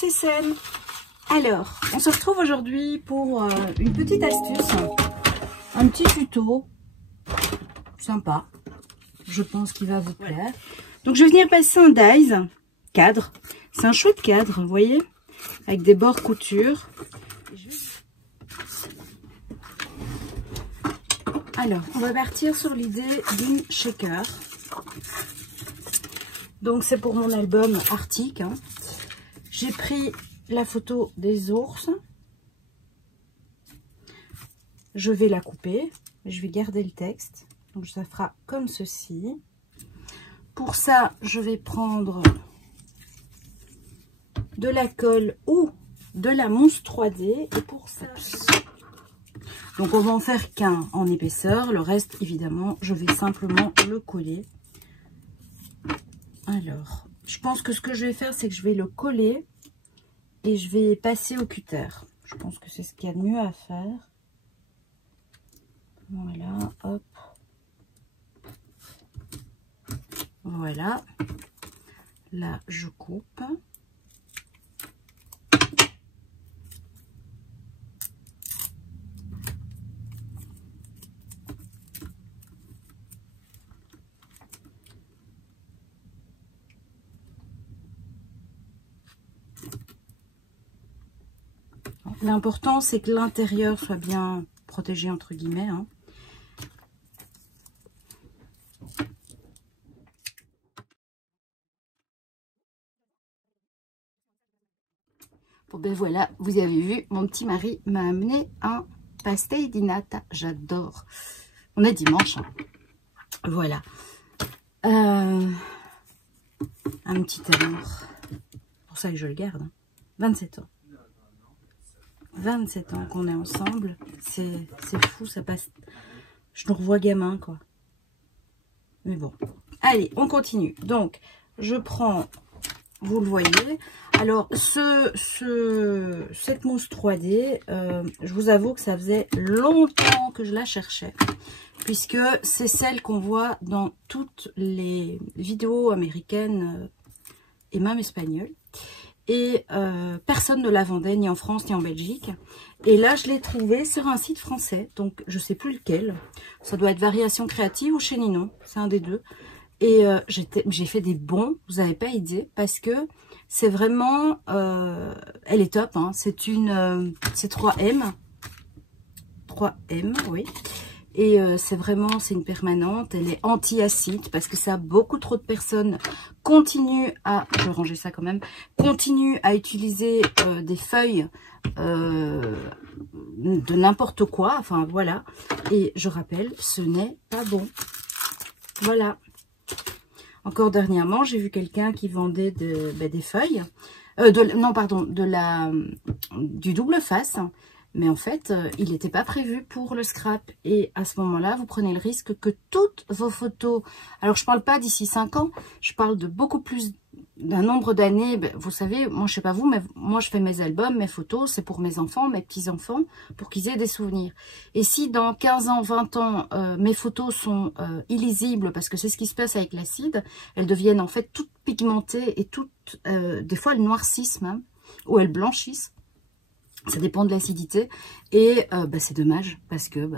ces scènes. Alors, on se retrouve aujourd'hui pour une petite astuce, un petit tuto sympa. Je pense qu'il va vous plaire. Donc, je vais venir passer un dies cadre. C'est un chouette cadre, vous voyez, avec des bords couture. Alors, on va partir sur l'idée d'une shaker. Donc, c'est pour mon album Arctique. Hein. J'ai pris la photo des ours. Je vais la couper. Je vais garder le texte. Donc, ça fera comme ceci. Pour ça, je vais prendre de la colle ou de la mousse 3D. Et pour ça... Donc, on va en faire qu'un en épaisseur. Le reste, évidemment, je vais simplement le coller. Alors, je pense que ce que je vais faire, c'est que je vais le coller et je vais passer au cutter. Je pense que c'est ce qu'il y a de mieux à faire. Voilà, hop. Voilà. Là, je coupe. L'important, c'est que l'intérieur soit bien protégé, entre guillemets. Hein. Bon, ben voilà, vous avez vu, mon petit mari m'a amené un pastel di nata. J'adore. On est dimanche. Hein. Voilà. Un petit amour. C'est pour ça que je le garde. Hein. 27 ans. 27 ans qu'on est ensemble, c'est fou, ça passe. Je nous revois gamin, quoi. Mais bon, allez, on continue. Donc, je prends, vous le voyez. Alors, cette mousse 3D, je vous avoue que ça faisait longtemps que je la cherchais, puisque c'est celle qu'on voit dans toutes les vidéos américaines et même espagnoles. Et personne ne la vendait, ni en France, ni en Belgique. Et là, je l'ai trouvée sur un site français. Donc, je ne sais plus lequel. Ça doit être Variation Créative ou chez Ninon. C'est un des deux. Et j'ai fait des bons. Vous n'avez pas idée. Parce que c'est vraiment... elle est top. Hein. C'est 3M. 3M, oui. Et c'est une permanente, elle est anti-acide parce que ça, beaucoup trop de personnes continuent à, je vais ranger ça quand même, continuent à utiliser des feuilles de n'importe quoi, enfin voilà. Et je rappelle, ce n'est pas bon. Voilà. Encore dernièrement, j'ai vu quelqu'un qui vendait des feuilles, du double face. Mais en fait, il n'était pas prévu pour le scrap. Et à ce moment-là, vous prenez le risque que toutes vos photos... Alors, je ne parle pas d'ici 5 ans. Je parle de beaucoup plus d'un nombre d'années. Ben, vous savez, moi, je ne sais pas vous, mais moi, je fais mes albums, mes photos. C'est pour mes enfants, mes petits-enfants, pour qu'ils aient des souvenirs. Et si dans 15 ans, 20 ans, mes photos sont illisibles, parce que c'est ce qui se passe avec l'acide, elles deviennent en fait toutes pigmentées et toutes... des fois, elles noircissent même, ou elles blanchissent. Ça dépend de l'acidité et c'est dommage parce que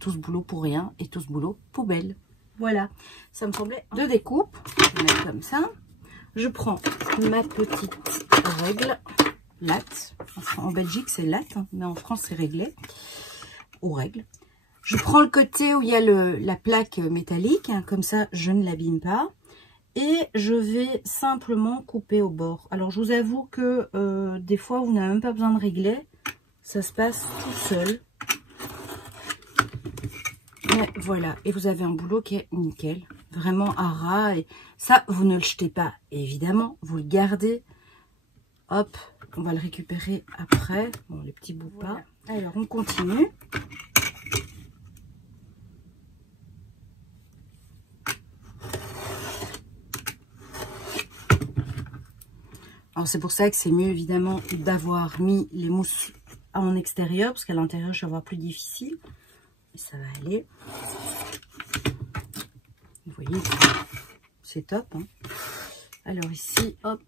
tout ce boulot pour rien et tout ce boulot poubelle. Voilà, ça me semblait de découpe. Je vais mettre comme ça. Je prends ma petite règle latte. En Belgique c'est latte, hein, mais en France c'est réglé ou règle. Je prends le côté où il y a la plaque métallique, hein, comme ça je ne l'abîme pas. Et je vais simplement couper au bord. Alors, je vous avoue que des fois, vous n'avez même pas besoin de régler. Ça se passe tout seul. Mais voilà. Et vous avez un boulot qui est nickel. Vraiment à ras. Et ça, vous ne le jetez pas. Évidemment, vous le gardez. Hop, on va le récupérer après. Bon, les petits bouts pas. Alors, on continue. Alors c'est pour ça que c'est mieux évidemment d'avoir mis les mousses en extérieur, parce qu'à l'intérieur je vais avoir plus difficile. Mais ça va aller. Vous voyez, c'est top. Hein. Alors ici, hop.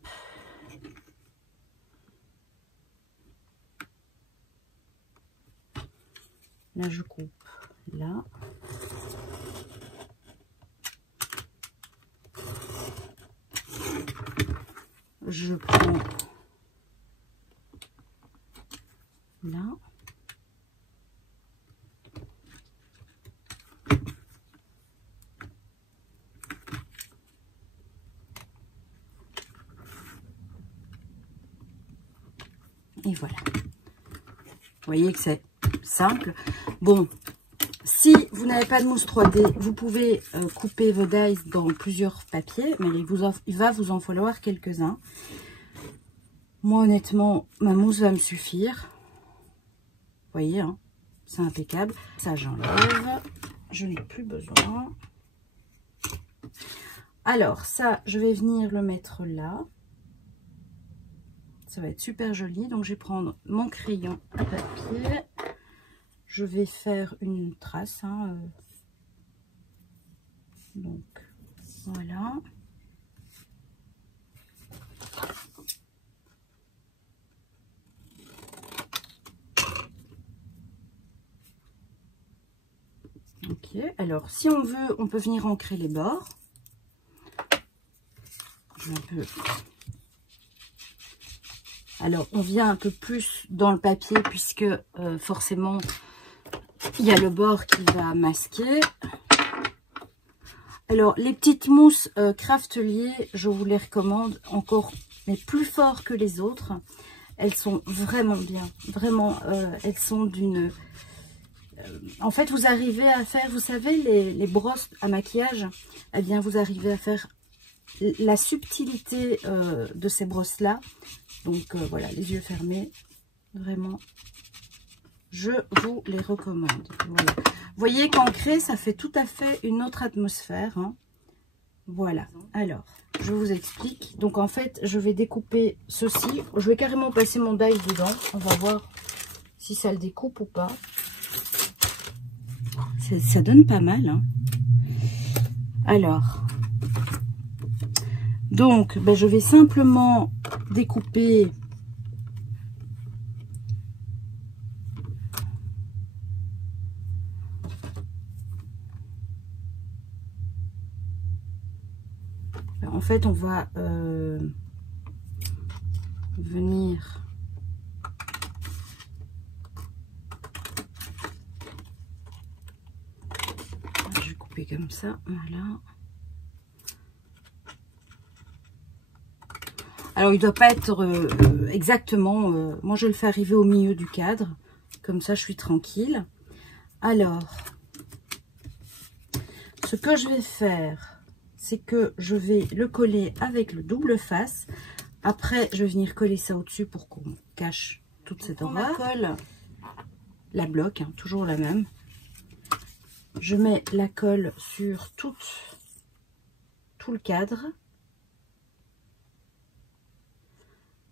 Là, je coupe là. Je prends là. Et voilà. Vous voyez que c'est simple. Bon, si vous n'avez pas de mousse 3D, vous pouvez couper vos dies dans plusieurs papiers, mais il va vous en falloir quelques-uns. Moi, honnêtement, ma mousse va me suffire. Vous voyez, hein, c'est impeccable. Ça, j'enlève. Je n'ai plus besoin. Alors, ça, je vais venir le mettre là. Ça va être super joli. Donc, je vais prendre mon crayon à papier. Je vais faire une trace. Hein, donc, voilà. Ok. Alors, si on veut, on peut venir ancrer les bords. Je vais un peu... Alors, on vient un peu plus dans le papier puisque forcément, il y a le bord qui va masquer. Alors, les petites mousses Craftelier, je vous les recommande encore, mais plus fort que les autres. Elles sont vraiment bien. Vraiment, elles sont d'une... en fait, vous arrivez à faire, vous savez, les brosses à maquillage, eh bien, vous arrivez à faire la subtilité de ces brosses-là. Donc, voilà, les yeux fermés, vraiment, je vous les recommande. Voilà. Vous voyez qu'ancrer, ça fait tout à fait une autre atmosphère. Hein. Voilà. Alors, je vous explique. Donc, en fait, je vais découper ceci. Je vais carrément passer mon die dedans. On va voir si ça le découpe ou pas. Ça donne pas mal. Hein. Alors, donc, ben, je vais simplement découper en fait, on va venir je vais couper comme ça, voilà. Alors, il ne doit pas être exactement... moi, je le fais arriver au milieu du cadre. Comme ça, je suis tranquille. Alors, ce que je vais faire, c'est que je vais le coller avec le double face. Après, je vais venir coller ça au-dessus pour qu'on cache toute cette horreur. On colle la bloque, hein, toujours la même. Je mets la colle sur tout le cadre.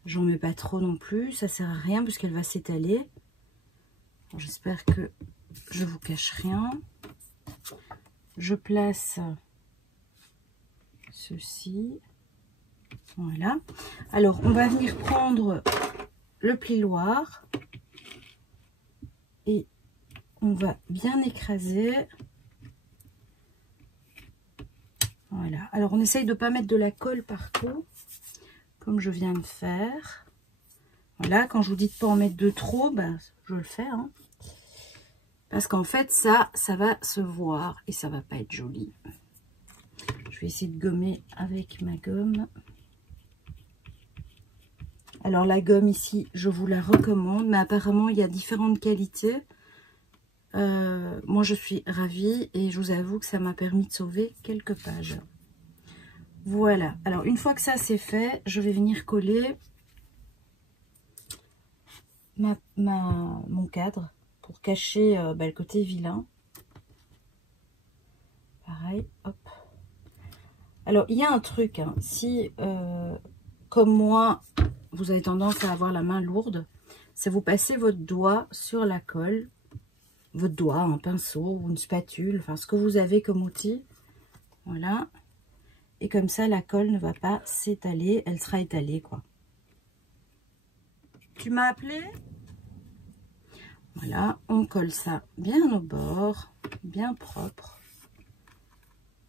J'en mets pas trop non plus, ça sert à rien puisqu'elle va s'étaler. Bon, j'espère que je vous cache rien. Je place ceci. Voilà. Alors, on va venir prendre le plioir et on va bien écraser. Voilà. Alors, on essaye de ne pas mettre de la colle partout, comme je viens de faire. Voilà. Quand je vous dis de ne pas en mettre de trop, ben, je le fais. Hein. Parce qu'en fait, ça va se voir et ça va pas être joli. Je vais essayer de gommer avec ma gomme. Alors, la gomme ici, je vous la recommande, mais apparemment, il y a différentes qualités. Moi, je suis ravie et je vous avoue que ça m'a permis de sauver quelques pages. Voilà. Alors, une fois que ça c'est fait, je vais venir coller mon cadre pour cacher le côté vilain. Pareil, hop. Alors, il y a un truc, hein, si, comme moi, vous avez tendance à avoir la main lourde, c'est vous passez votre doigt sur la colle, votre doigt, un pinceau ou une spatule, enfin, ce que vous avez comme outil, voilà. Et comme ça, la colle ne va pas s'étaler, elle sera étalée, quoi. Tu m'as appelé ? Voilà, on colle ça bien au bord, bien propre.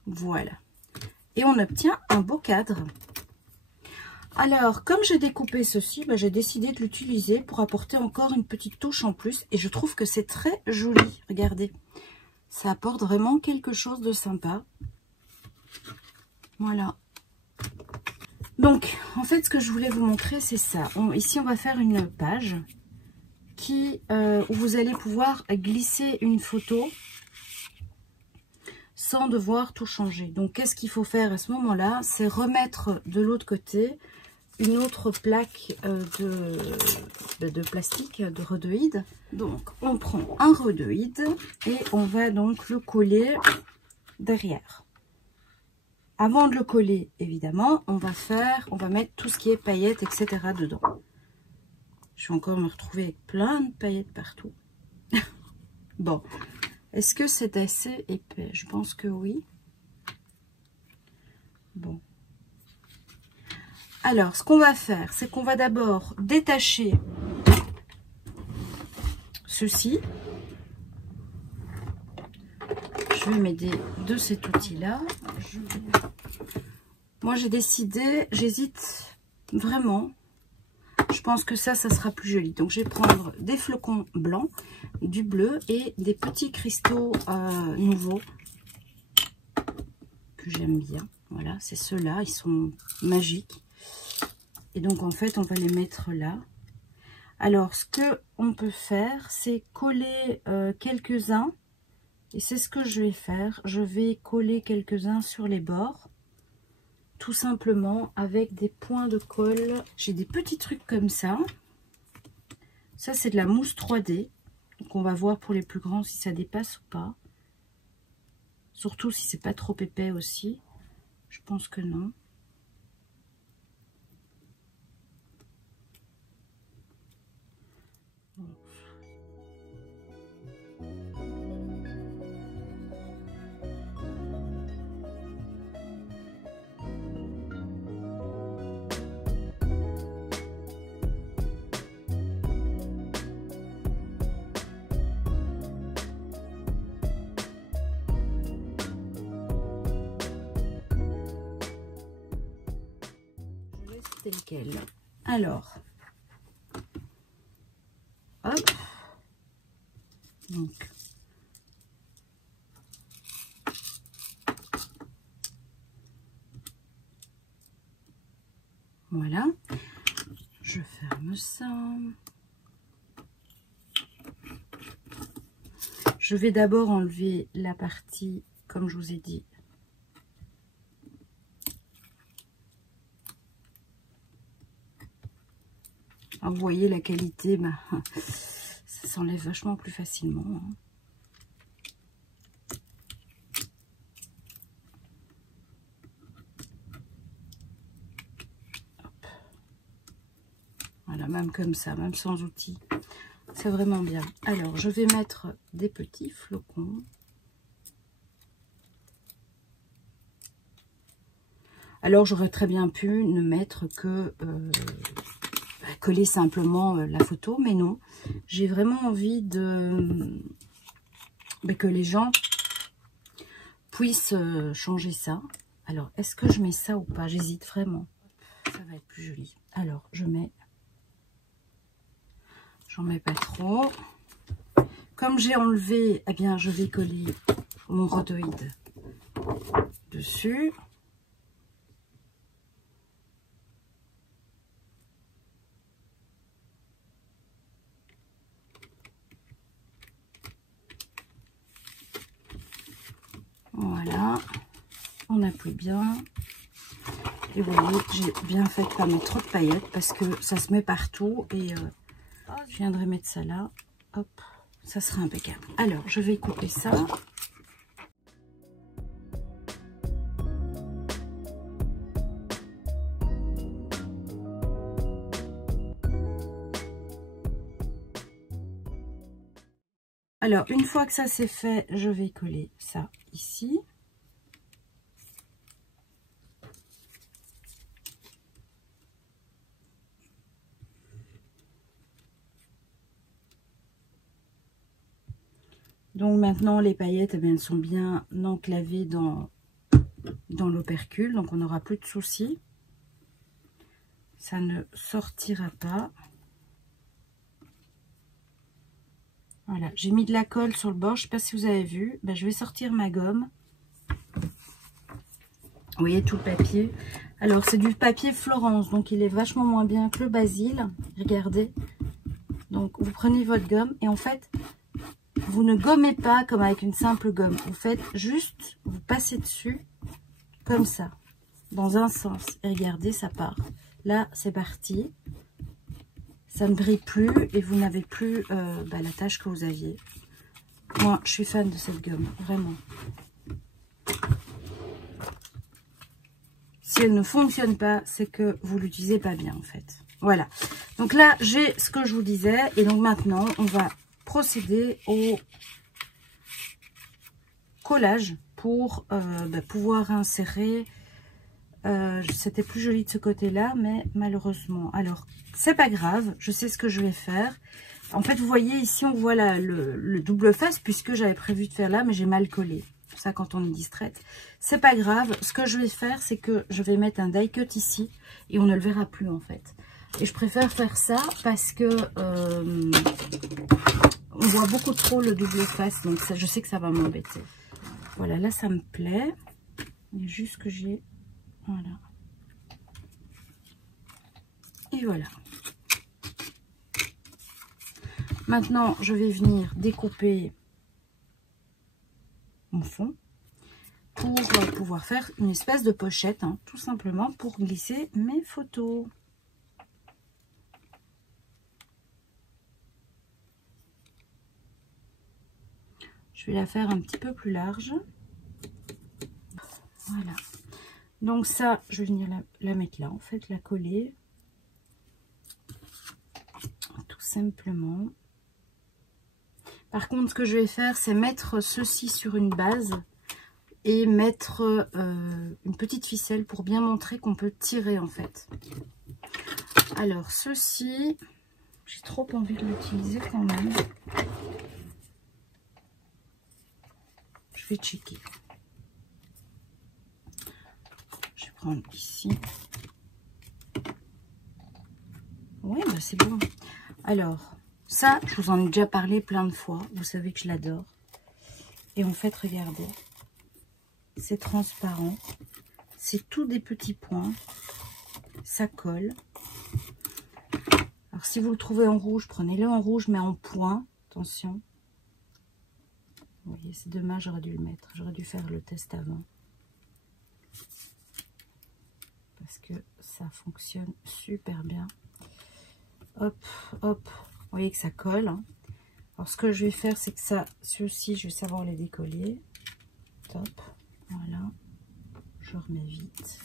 Voilà. Et on obtient un beau cadre. Alors, comme j'ai découpé ceci, bah, j'ai décidé de l'utiliser pour apporter encore une petite touche en plus. Et je trouve que c'est très joli. Regardez, ça apporte vraiment quelque chose de sympa. Voilà. Donc, en fait, ce que je voulais vous montrer, c'est ça. Ici, on va faire une page où vous allez pouvoir glisser une photo sans devoir tout changer. Donc, qu'est-ce qu'il faut faire à ce moment-là? C'est remettre de l'autre côté une autre plaque de plastique, de rhodoïde. Donc, on prend un rhodoïde et on va donc le coller derrière. Avant de le coller, évidemment, on va mettre tout ce qui est paillettes, etc. dedans. Je vais encore me retrouver avec plein de paillettes partout. Bon, est-ce que c'est assez épais? Je pense que oui. Bon. Alors, ce qu'on va faire, c'est qu'on va d'abord détacher ceci. Je vais m'aider de cet outil-là. Moi, j'ai décidé, j'hésite vraiment. Je pense que ça sera plus joli. Donc, je vais prendre des flocons blancs, du bleu et des petits cristaux nouveaux que j'aime bien. Voilà, c'est ceux-là, ils sont magiques. Et donc, en fait, on va les mettre là. Alors, ce que on peut faire, c'est coller quelques-uns. Et c'est ce que je vais faire. Je vais coller quelques-uns sur les bords. Tout simplement avec des points de colle. J'ai des petits trucs comme ça. Ça, c'est de la mousse 3D. Donc, on va voir pour les plus grands si ça dépasse ou pas. Surtout si c'est pas trop épais aussi. Je pense que non. Tel quel. Alors, hop, donc, voilà, je ferme ça. Je vais d'abord enlever la partie, comme je vous ai dit, vous voyez la qualité, bah, ça s'enlève vachement plus facilement. Hein. Voilà, même comme ça, même sans outils, c'est vraiment bien. Alors, je vais mettre des petits flocons. Alors, j'aurais très bien pu ne mettre que... coller simplement la photo, mais non, j'ai vraiment envie de que les gens puissent changer ça. Alors, est-ce que je mets ça ou pas? J'hésite vraiment. Ça va être plus joli. Alors, j'en mets pas trop. Comme j'ai enlevé, eh bien, je vais coller mon rhodoïde dessus. Voilà, on appuie bien. Et vous voyez, j'ai bien fait de pas mettre trop de paillettes parce que ça se met partout. Et je viendrai mettre ça là. Hop, ça sera impeccable. Alors, je vais couper ça. Alors, une fois que ça c'est fait, je vais coller ça ici. Donc maintenant les paillettes, eh bien, elles sont bien enclavées dans l'opercule, donc on n'aura plus de soucis. Ça ne sortira pas. Voilà, j'ai mis de la colle sur le bord, je ne sais pas si vous avez vu. Ben, je vais sortir ma gomme. Vous voyez tout le papier. Alors c'est du papier Florence, donc il est vachement moins bien que le Basile. Regardez. Donc vous prenez votre gomme et en fait, vous ne gommez pas comme avec une simple gomme. Vous faites juste, vous passez dessus comme ça, dans un sens. Et regardez, ça part. Là, c'est parti. Ça ne brille plus et vous n'avez plus la tâche que vous aviez. Moi, je suis fan de cette gomme, vraiment. Si elle ne fonctionne pas, c'est que vous l'utilisez pas bien en fait. Voilà. Donc là, j'ai ce que je vous disais. Et donc maintenant, on va procéder au collage pour pouvoir insérer. C'était plus joli de ce côté-là, mais malheureusement. Alors, c'est pas grave. Je sais ce que je vais faire. En fait, vous voyez ici, on voit le double face puisque j'avais prévu de faire là, mais j'ai mal collé. Ça quand on est distraite, c'est pas grave. Ce que je vais faire, c'est que je vais mettre un die cut ici et on ne le verra plus en fait. Et je préfère faire ça parce que on voit beaucoup trop le double face, donc ça, je sais que ça va m'embêter. Voilà, là ça me plaît. Il y a juste que j'ai, voilà. Et voilà. Maintenant, je vais venir découper mon fond pour pouvoir faire une espèce de pochette, hein, tout simplement pour glisser mes photos. Je vais la faire un petit peu plus large. Voilà. Donc ça, je vais venir la mettre là, en fait, la coller. Tout simplement. Par contre, ce que je vais faire, c'est mettre ceci sur une base et mettre une petite ficelle pour bien montrer qu'on peut tirer en fait. Alors ceci, j'ai trop envie de l'utiliser quand même. Je vais checker. Je vais prendre ici. Oui, bah c'est bon. Alors, ça, je vous en ai déjà parlé plein de fois. Vous savez que je l'adore. Et en fait, regardez. C'est transparent. C'est tout des petits points. Ça colle. Alors, si vous le trouvez en rouge, prenez-le en rouge, mais en point. Attention. Vous voyez, c'est dommage, j'aurais dû le mettre. J'aurais dû faire le test avant. Parce que ça fonctionne super bien. Hop, hop. Vous voyez que ça colle. Hein. Alors, ce que je vais faire, c'est que ça, ceux-ci, je vais savoir les décoller. Top. Voilà. Je remets vite.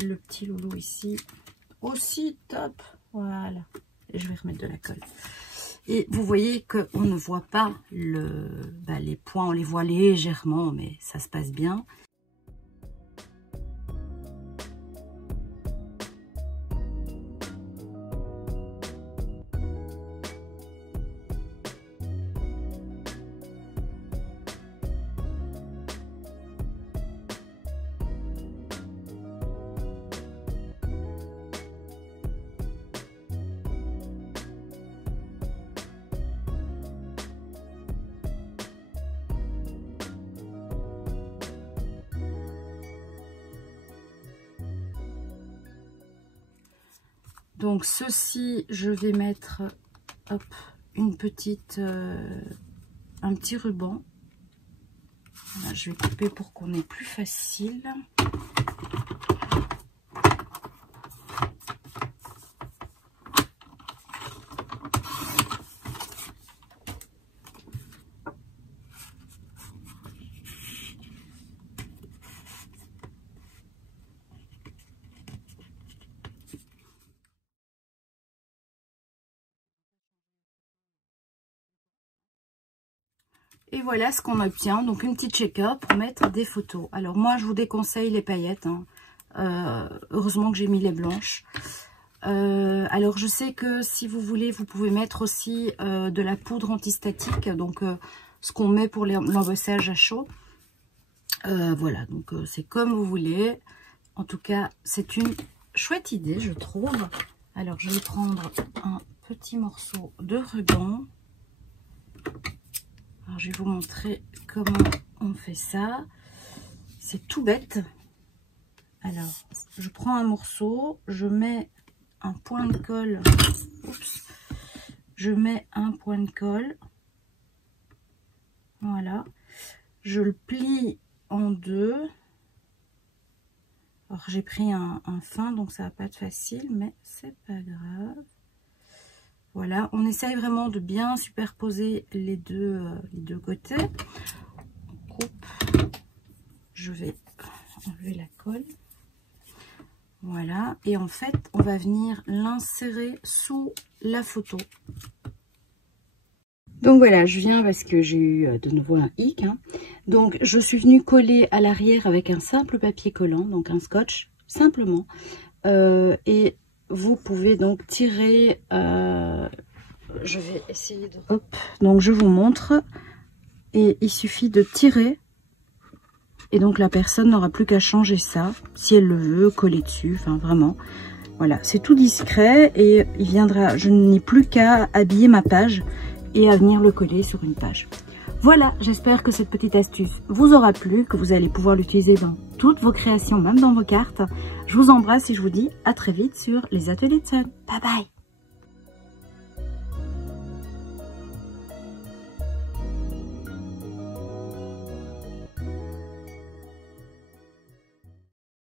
Le petit loulou ici. Aussi, top. Voilà. Et je vais remettre de la colle. Et vous voyez qu'on ne voit pas les points. On les voit légèrement, mais ça se passe bien. Donc ceci, je vais mettre hop, une petite, un petit ruban. Voilà, je vais couper pour qu'on ait plus facile. Et voilà ce qu'on obtient. Donc une petite shaker pour mettre des photos. Alors moi je vous déconseille les paillettes. Hein. Heureusement que j'ai mis les blanches. Alors je sais que si vous voulez, vous pouvez mettre aussi de la poudre antistatique. Donc ce qu'on met pour l'embossage à chaud. Voilà, donc c'est comme vous voulez. En tout cas, c'est une chouette idée, je trouve. Alors, je vais prendre un petit morceau de ruban. Alors, je vais vous montrer comment on fait ça. C'est tout bête. Alors, je prends un morceau, je mets un point de colle. Oups. Je mets un point de colle. Voilà. Je le plie en deux. Alors, j'ai pris un fin, donc ça va pas être facile, mais c'est pas grave. Voilà, on essaye vraiment de bien superposer les deux côtés. On coupe. Je vais enlever la colle. Voilà, et en fait, on va venir l'insérer sous la photo. Donc voilà, je viens parce que j'ai eu de nouveau un hic. Donc, je suis venue coller à l'arrière avec un simple papier collant, donc un scotch, simplement. Et vous pouvez donc tirer... je vais essayer de... Hop, donc je vous montre. Et il suffit de tirer. Et donc la personne n'aura plus qu'à changer ça, si elle le veut, coller dessus, enfin vraiment. Voilà, c'est tout discret et il viendra, je n'ai plus qu'à habiller ma page et à venir le coller sur une page. Voilà, j'espère que cette petite astuce vous aura plu, que vous allez pouvoir l'utiliser dans toutes vos créations, même dans vos cartes. Je vous embrasse et je vous dis à très vite sur les ateliers de Sun. Bye bye!